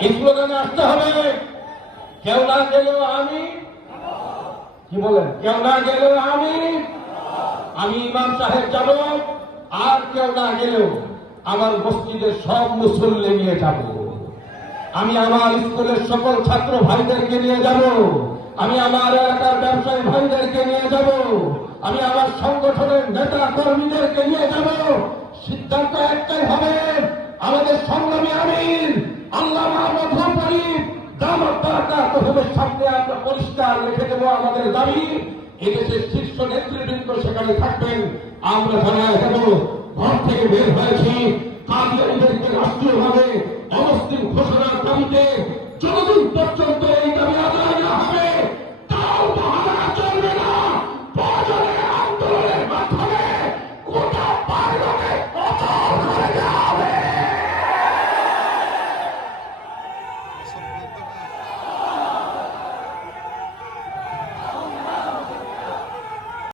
স্লোগানে আসতে হবে। কেউ না গেলেও আমি। কি বলেন? কেউ না গেলেও আমি। আমি ইমাম সাহেব যাব, আর কেউ না গেলেও আমার মসজিদের সব মুসল্লি নিয়ে যাব। আমি আমার স্কুলের সকল ছাত্র ভাইদেরকে নিয়ে যাব। আমি আমার এলাকার ব্যবসায়ী ভাইদেরকে নিয়ে যাব। আমি আমার সংগঠনের নেতা কর্মীদেরকে নিয়ে যাব। সিদ্ধান্ত একটাই হবে, আমাদের সংগ্রামী আমির দামত দরকার, প্রথমে সামনে আমরা পরিষ্কার রেখে দেবো আমাদের দাবি। এদেশের শীর্ষ নেতৃবৃন্দ সেখানে থাকবেন। আমরা সবাই দেব, ঘর থেকে বের হয়েছি। কাদিয়ানিদেরকে রাষ্ট্রীয়ভাবে অবস্থিত ঘোষণার দাবিতে যতদিন পর্যন্ত